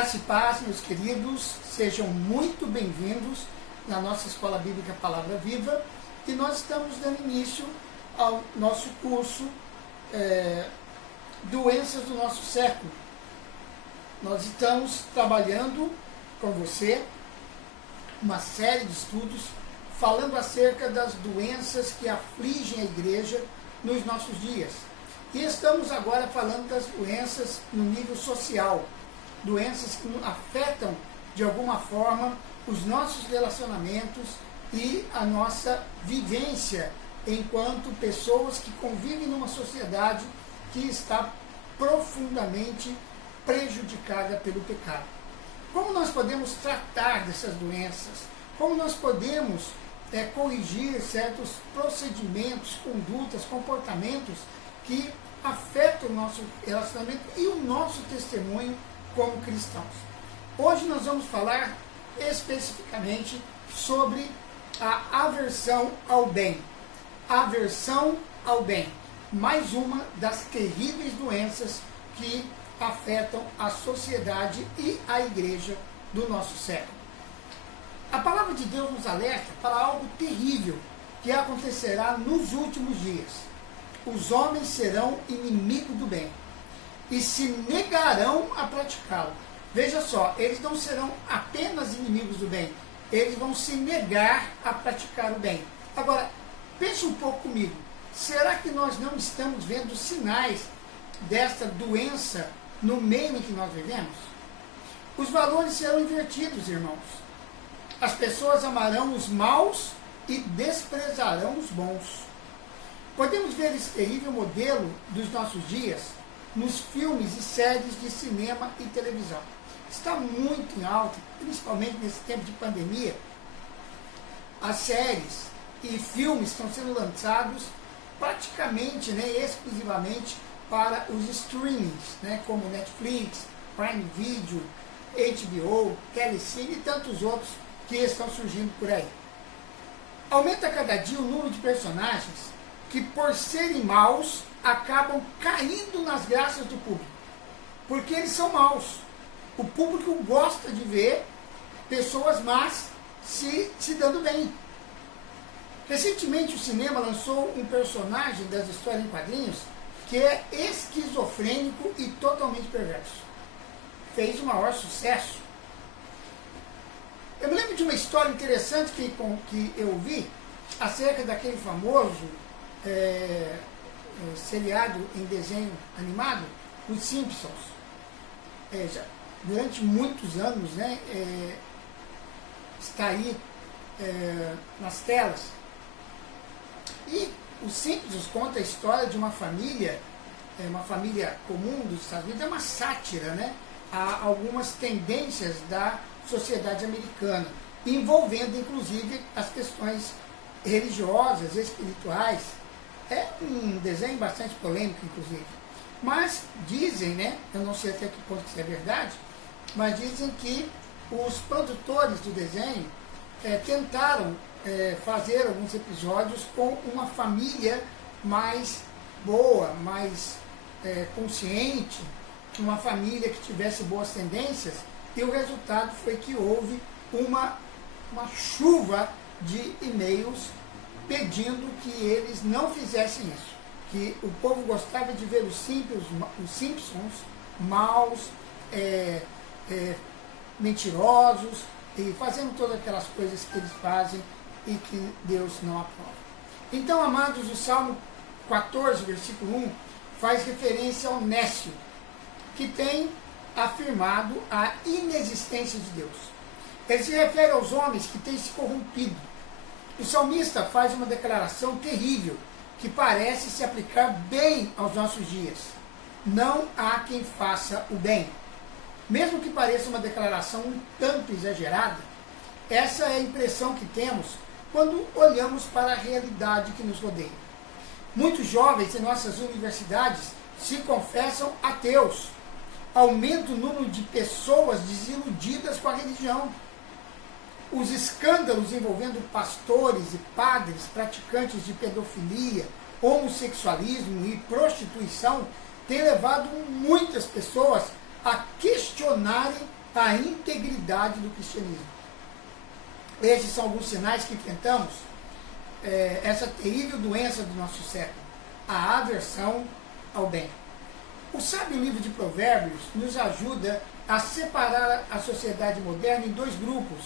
Graça e paz, meus queridos, sejam muito bem-vindos na nossa Escola Bíblica Palavra Viva, e nós estamos dando início ao nosso curso Doenças do Nosso Século. Nós estamos trabalhando com você uma série de estudos falando acerca das doenças que afligem a igreja nos nossos dias. E estamos agora falando das doenças no nível social, doenças que afetam de alguma forma os nossos relacionamentos e a nossa vivência enquanto pessoas que convivem numa sociedade que está profundamente prejudicada pelo pecado. Como nós podemos tratar dessas doenças? Como nós podemos corrigir certos procedimentos, condutas, comportamentos que afetam o nosso relacionamento e o nosso testemunho como cristãos? Hoje nós vamos falar especificamente sobre a aversão ao bem. Aversão ao bem. Mais uma das terríveis doenças que afetam a sociedade e a igreja do nosso século. A palavra de Deus nos alerta para algo terrível que acontecerá nos últimos dias. Os homens serão inimigos do bem e se negarão a praticá-lo. Veja só, eles não serão apenas inimigos do bem, eles vão se negar a praticar o bem. Agora, pense um pouco comigo, será que nós não estamos vendo sinais desta doença no meio em que nós vivemos? Os valores serão invertidos, irmãos. As pessoas amarão os maus e desprezarão os bons. Podemos ver esse terrível modelo dos nossos dias nos filmes e séries de cinema e televisão. Está muito em alta, principalmente nesse tempo de pandemia. As séries e filmes estão sendo lançados praticamente, exclusivamente para os streamings, como Netflix, Prime Video, HBO, Telecine e tantos outros que estão surgindo por aí. Aumenta cada dia o número de personagens que, por serem maus, acabam caindo nas graças do público, porque eles são maus. O público gosta de ver pessoas más se dando bem. Recentemente o cinema lançou um personagem das histórias em quadrinhos que é esquizofrênico e totalmente perverso. Fez o maior sucesso. Eu me lembro de uma história interessante que eu vi acerca daquele famoso seriado em desenho animado, Os Simpsons. Durante muitos anos, está aí nas telas. E Os Simpsons conta a história de uma família comum dos Estados Unidos, é uma sátira, a algumas tendências da sociedade americana, envolvendo inclusive as questões religiosas, espirituais. É um desenho bastante polêmico, inclusive. Mas dizem, eu não sei até que ponto isso é verdade, mas dizem que os produtores do desenho tentaram fazer alguns episódios com uma família mais boa, mais consciente, uma família que tivesse boas tendências, e o resultado foi que houve uma chuva de e-mails pedindo que eles não fizessem isso, que o povo gostava de ver os Simpsons maus, mentirosos, e fazendo todas aquelas coisas que eles fazem e que Deus não aprova. Então, amados, o Salmo 14, versículo 1, faz referência ao nécio, que tem afirmado a inexistência de Deus. Ele se refere aos homens que têm se corrompido. O salmista faz uma declaração terrível, que parece se aplicar bem aos nossos dias. Não há quem faça o bem. Mesmo que pareça uma declaração um tanto exagerada, essa é a impressão que temos quando olhamos para a realidade que nos rodeia. Muitos jovens em nossas universidades se confessam ateus. Aumenta o número de pessoas desiludidas com a religião. Os escândalos envolvendo pastores e padres, praticantes de pedofilia, homossexualismo e prostituição têm levado muitas pessoas a questionarem a integridade do cristianismo. Esses são alguns sinais que enfrentamos essa terrível doença do nosso século, a aversão ao bem. O sábio livro de Provérbios nos ajuda a separar a sociedade moderna em dois grupos.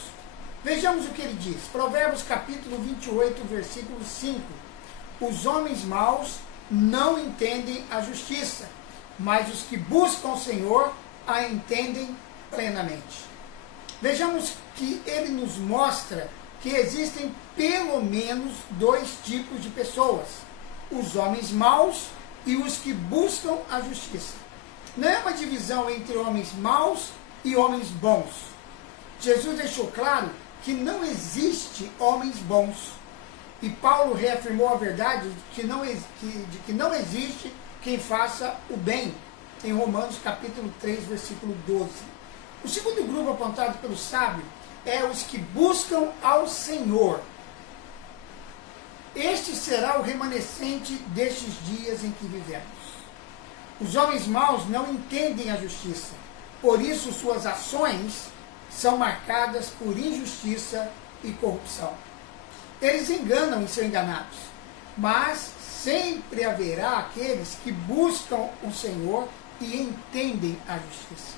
Vejamos o que ele diz. Provérbios capítulo 28, versículo 5. Os homens maus não entendem a justiça, mas os que buscam o Senhor a entendem plenamente. Vejamos que ele nos mostra que existem pelo menos dois tipos de pessoas: os homens maus e os que buscam a justiça. Não é uma divisão entre homens maus e homens bons. Jesus deixou claro que não existe homens bons. E Paulo reafirmou a verdade de que não existe quem faça o bem, em Romanos capítulo 3, versículo 12. O segundo grupo apontado pelo sábio é os que buscam ao Senhor. Este será o remanescente destes dias em que vivemos. Os homens maus não entendem a justiça, por isso suas ações são marcadas por injustiça e corrupção. Eles enganam e são enganados, mas sempre haverá aqueles que buscam o Senhor e entendem a justiça.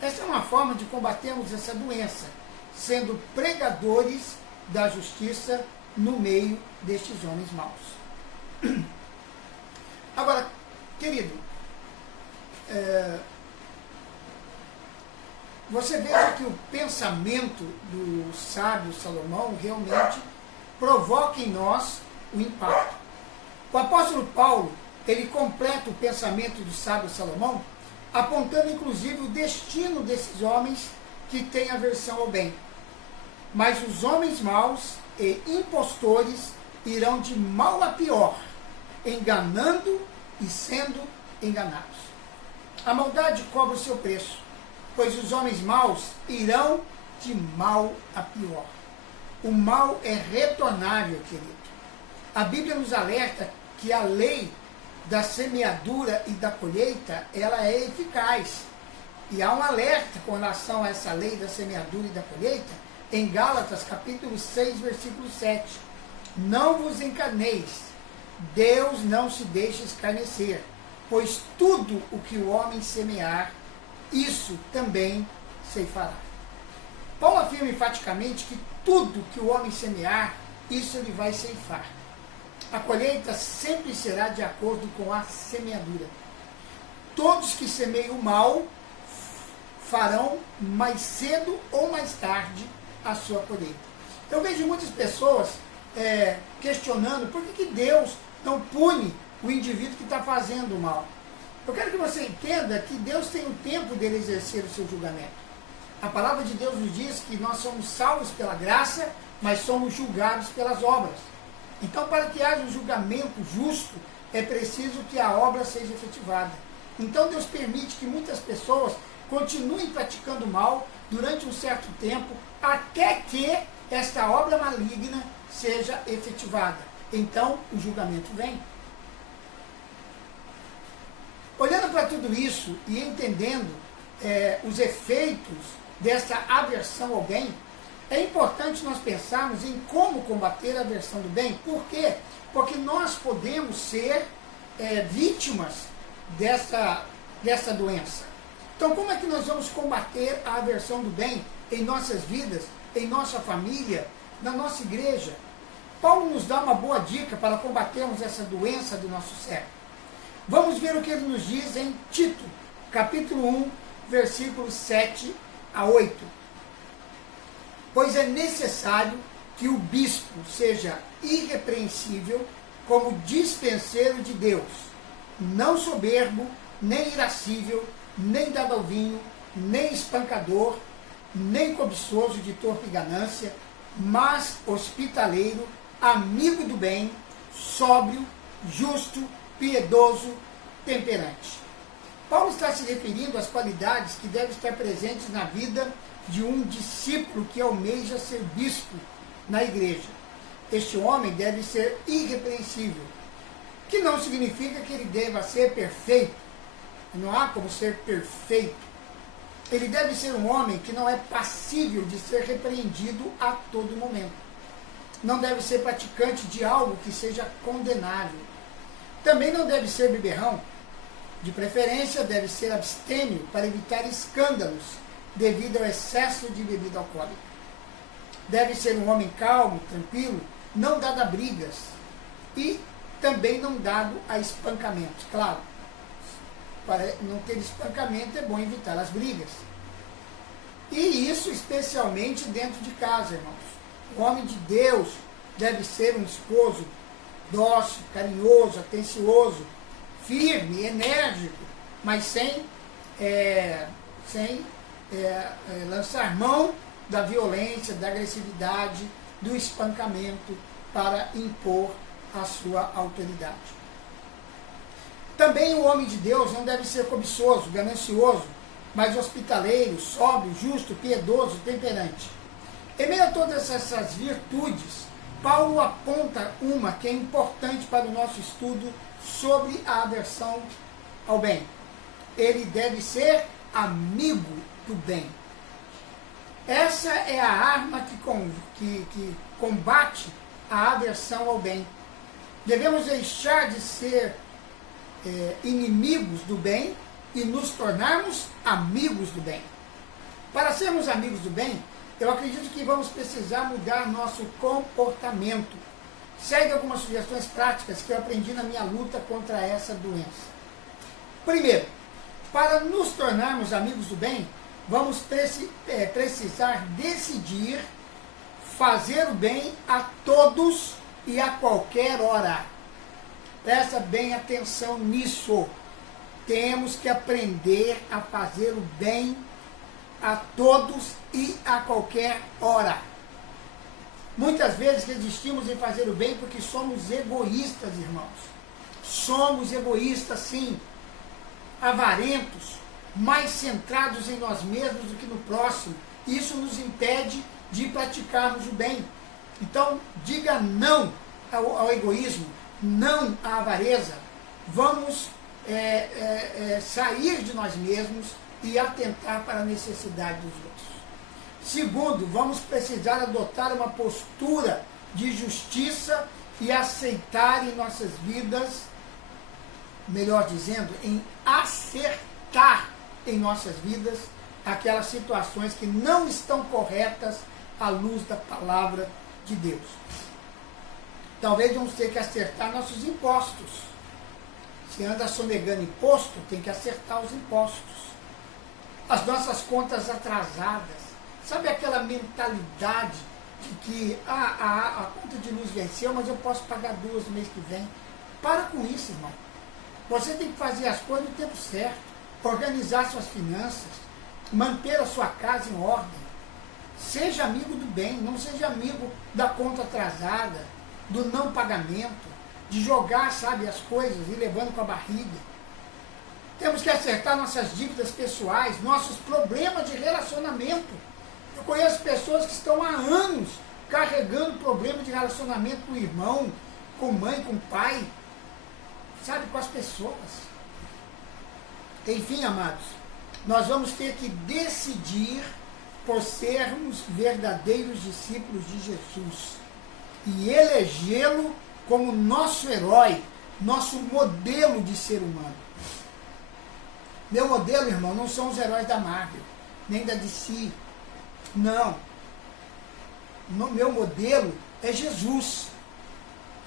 Essa é uma forma de combatermos essa doença, sendo pregadores da justiça no meio destes homens maus. Agora, querido, você veja que o pensamento do sábio Salomão realmente provoca em nós o impacto. O apóstolo Paulo, ele completa o pensamento do sábio Salomão, apontando inclusive o destino desses homens que têm aversão ao bem. Mas os homens maus e impostores irão de mal a pior, enganando e sendo enganados. A maldade cobra o seu preço, pois os homens maus irão de mal a pior. O mal é retornável, querido. A Bíblia nos alerta que a lei da semeadura e da colheita, ela é eficaz. E há um alerta com relação a essa lei da semeadura e da colheita em Gálatas, capítulo 6, versículo 7. Não vos enganeis, Deus não se deixa escarnecer, pois tudo o que o homem semear, isso também ceifará. Paulo afirma enfaticamente que tudo que o homem semear, isso ele vai ceifar. A colheita sempre será de acordo com a semeadura. Todos que semeiam o mal farão mais cedo ou mais tarde a sua colheita. Eu vejo muitas pessoas questionando por que Deus não pune o indivíduo que está fazendo o mal. Eu quero que você entenda que Deus tem o tempo dele exercer o seu julgamento. A palavra de Deus nos diz que nós somos salvos pela graça, mas somos julgados pelas obras. Então, para que haja um julgamento justo, é preciso que a obra seja efetivada. Então, Deus permite que muitas pessoas continuem praticando mal durante um certo tempo, até que esta obra maligna seja efetivada. Então, o julgamento vem. Olhando para tudo isso e entendendo os efeitos dessa aversão ao bem, é importante nós pensarmos em como combater a aversão do bem. Por quê? Porque nós podemos ser vítimas dessa doença. Então, como é que nós vamos combater a aversão do bem em nossas vidas, em nossa família, na nossa igreja? Paulo nos dá uma boa dica para combatermos essa doença do nosso século. Vamos ver o que ele nos diz em Tito, capítulo 1, versículos 7 a 8. Pois é necessário que o bispo seja irrepreensível como dispenseiro de Deus, não soberbo, nem irascível, nem dado ao vinho, nem espancador, nem cobiçoso de torpe ganância, mas hospitaleiro, amigo do bem, sóbrio, justo, piedoso, temperante. Paulo está se referindo às qualidades que devem estar presentes na vida de um discípulo que almeja ser bispo na igreja. Este homem deve ser irrepreensível, que não significa que ele deva ser perfeito. Não há como ser perfeito. Ele deve ser um homem que não é passível de ser repreendido a todo momento. Não deve ser praticante de algo que seja condenável. Também não deve ser beberrão. De preferência, deve ser abstêmio para evitar escândalos devido ao excesso de bebida alcoólica. Deve ser um homem calmo, tranquilo, não dado a brigas e também não dado a espancamentos. Claro, para não ter espancamento é bom evitar as brigas. E isso especialmente dentro de casa, irmãos. O homem de Deus deve ser um esposo dócil, carinhoso, atencioso, firme, enérgico, mas sem lançar mão da violência, da agressividade, do espancamento para impor a sua autoridade. Também o homem de Deus não deve ser cobiçoso, ganancioso, mas hospitaleiro, sóbrio, justo, piedoso, temperante. Em meio a todas essas virtudes, Paulo aponta uma que é importante para o nosso estudo sobre a aversão ao bem. Ele deve ser amigo do bem. Essa é a arma que combate a aversão ao bem. Devemos deixar de ser inimigos do bem e nos tornarmos amigos do bem. Para sermos amigos do bem, eu acredito que vamos precisar mudar nosso comportamento. Segue algumas sugestões práticas que eu aprendi na minha luta contra essa doença. Primeiro, para nos tornarmos amigos do bem, vamos precisar decidir fazer o bem a todos e a qualquer hora. Presta bem atenção nisso. Temos que aprender a fazer o bem a todos e a qualquer hora. Muitas vezes resistimos em fazer o bem porque somos egoístas, irmãos. Somos egoístas, sim. Avarentos, mais centrados em nós mesmos do que no próximo. Isso nos impede de praticarmos o bem. Então, diga não ao egoísmo, não à avareza. Vamos sair de nós mesmos e atentar para a necessidade dos outros. Segundo, vamos precisar adotar uma postura de justiça e aceitar em nossas vidas, melhor dizendo, em acertar em nossas vidas aquelas situações que não estão corretas à luz da palavra de Deus. Talvez vamos ter que acertar nossos impostos. Se anda sonegando imposto, tem que acertar os impostos. As nossas contas atrasadas. Sabe aquela mentalidade de que a conta de luz venceu, mas eu posso pagar 2 no mês que vem? Para com isso, irmão. Você tem que fazer as coisas no tempo certo, organizar suas finanças, manter a sua casa em ordem. Seja amigo do bem, não seja amigo da conta atrasada, do não pagamento, de jogar, sabe, as coisas e levando com a barriga. Temos que acertar nossas dívidas pessoais, nossos problemas de relacionamento. Eu conheço pessoas que estão há anos carregando problema de relacionamento com o irmão, com mãe, com pai, sabe, com as pessoas. Enfim, amados, nós vamos ter que decidir por sermos verdadeiros discípulos de Jesus e elegê-lo como nosso herói, nosso modelo de ser humano. Meu modelo, irmão, não são os heróis da Marvel, nem da DC. Não. Meu modelo é Jesus.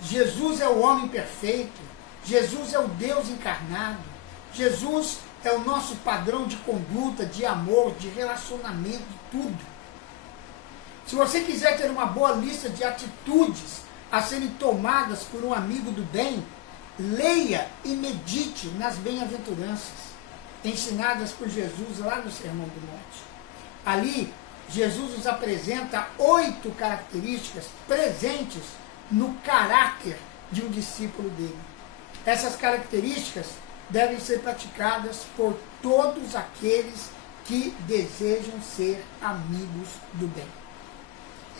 Jesus é o homem perfeito. Jesus é o Deus encarnado. Jesus é o nosso padrão de conduta, de amor, de relacionamento, de tudo. Se você quiser ter uma boa lista de atitudes a serem tomadas por um amigo do bem, leia e medite nas bem-aventuranças ensinadas por Jesus lá no Sermão do Monte. Ali, Jesus nos apresenta 8 características presentes no caráter de um discípulo dele. Essas características devem ser praticadas por todos aqueles que desejam ser amigos do bem.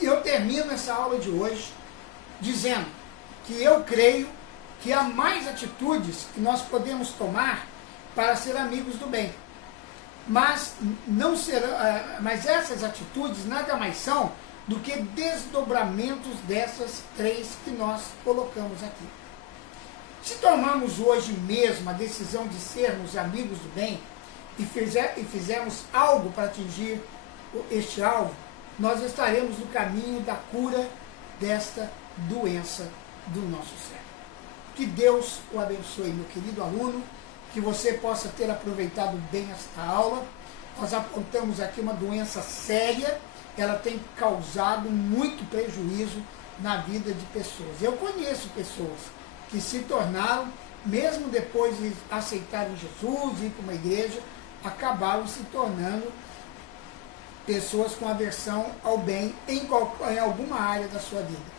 E eu termino essa aula de hoje dizendo que eu creio que há mais atitudes que nós podemos tomar para ser amigos do bem. mas, não serão, mas essas atitudes nada mais são do que desdobramentos dessas 3 que nós colocamos aqui. Se tomarmos hoje mesmo a decisão de sermos amigos do bem e fizermos algo para atingir este alvo, nós estaremos no caminho da cura desta doença do nosso século. Que Deus o abençoe, meu querido aluno, que você possa ter aproveitado bem esta aula. Nós apontamos aqui uma doença séria, ela tem causado muito prejuízo na vida de pessoas. Eu conheço pessoas que se tornaram, mesmo depois de aceitarem Jesus, ir para uma igreja, acabaram se tornando pessoas com aversão ao bem em alguma área da sua vida.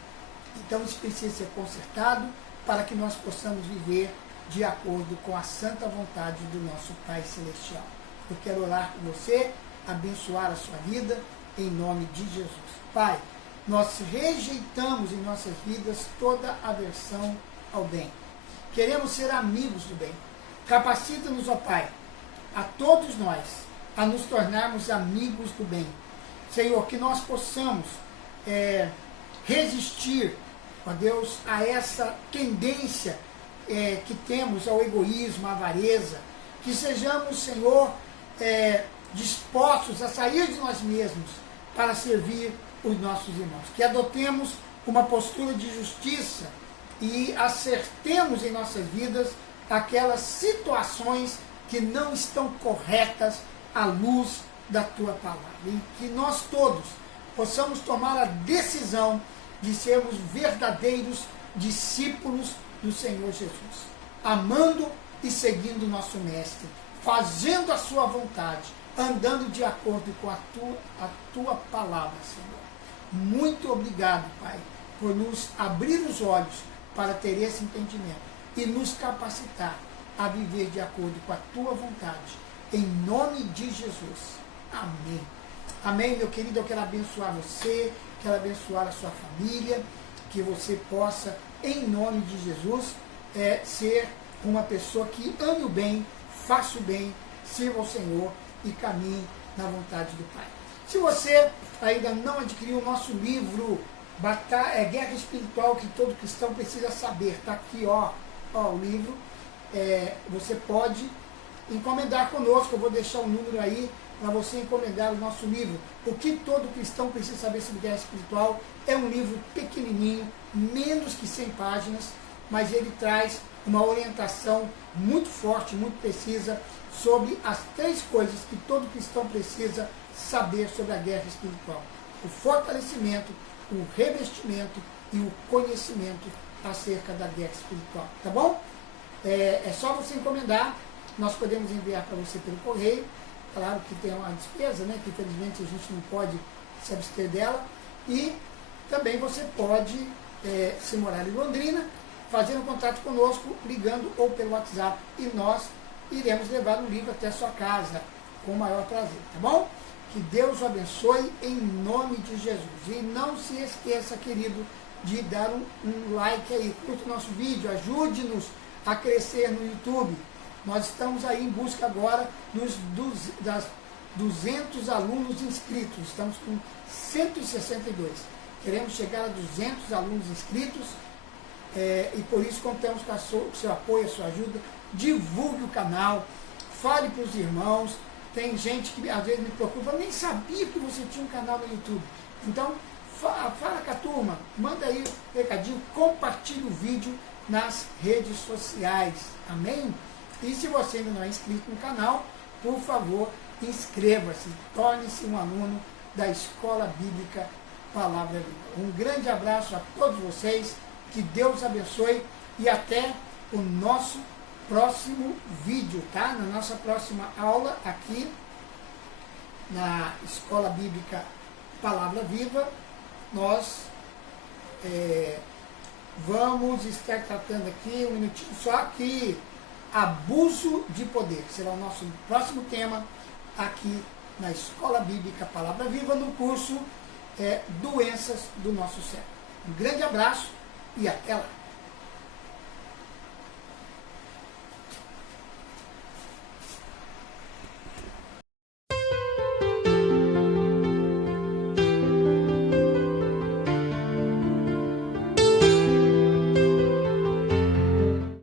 Então isso precisa ser consertado para que nós possamos viver de acordo com a santa vontade do nosso Pai Celestial. Eu quero orar por você, abençoar a sua vida, em nome de Jesus. Pai, nós rejeitamos em nossas vidas toda aversão ao bem. Queremos ser amigos do bem. Capacita-nos, ó Pai, a todos nós, a nos tornarmos amigos do bem. Senhor, que nós possamos resistir, ó Deus, a essa tendência que temos ao egoísmo, à avareza, que sejamos, Senhor, dispostos a sair de nós mesmos para servir os nossos irmãos, que adotemos uma postura de justiça e acertemos em nossas vidas aquelas situações que não estão corretas à luz da Tua palavra, e que nós todos possamos tomar a decisão de sermos verdadeiros discípulos do Senhor Jesus, amando e seguindo o nosso Mestre, fazendo a sua vontade, andando de acordo com a tua palavra, Senhor. Muito obrigado, Pai, por nos abrir os olhos para ter esse entendimento e nos capacitar a viver de acordo com a tua vontade, em nome de Jesus. Amém. Amém, meu querido. Eu quero abençoar você, quero abençoar a sua família, que você possa, em nome de Jesus, ser uma pessoa que ame o bem, faça o bem, sirva ao Senhor e caminhe na vontade do Pai. Se você ainda não adquiriu o nosso livro Guerra Espiritual que todo cristão precisa saber, está aqui, ó, o livro, você pode encomendar conosco. Eu vou deixar um número aí para você encomendar o nosso livro. O que todo cristão precisa saber sobre guerra espiritual é um livro pequenininho, menos que 100 páginas, mas ele traz uma orientação muito forte, muito precisa sobre as 3 coisas que todo cristão precisa saber sobre a guerra espiritual: o fortalecimento, o revestimento e o conhecimento acerca da guerra espiritual. Tá bom? É só você encomendar, nós podemos enviar para você pelo correio. Claro que tem uma despesa, né, que infelizmente a gente não pode se abster dela. E também você pode, se morar em Londrina, fazer um contato conosco, ligando ou pelo WhatsApp, e nós iremos levar o livro até a sua casa, com o maior prazer, tá bom? Que Deus o abençoe em nome de Jesus. E não se esqueça, querido, de dar um like aí, curta o nosso vídeo, ajude-nos a crescer no YouTube. Nós estamos aí em busca agora das 200 alunos inscritos, estamos com 162. Queremos chegar a 200 alunos inscritos, e por isso contamos com o seu apoio, a sua ajuda. Divulgue o canal, fale para os irmãos. Tem gente que às vezes me preocupa, eu nem sabia que você tinha um canal no YouTube. Então, fala com a turma, manda aí um recadinho, compartilhe o vídeo nas redes sociais. Amém? E se você ainda não é inscrito no canal, por favor, inscreva-se, torne-se um aluno da Escola Bíblica Palavra Viva. Um grande abraço a todos vocês, que Deus abençoe e até o nosso próximo vídeo, tá? Na nossa próxima aula aqui na Escola Bíblica Palavra Viva, nós vamos estar tratando aqui, um minutinho só, que abuso de poder será o nosso próximo tema aqui na Escola Bíblica Palavra Viva, no curso Doenças do Nosso Século. Um grande abraço e até lá!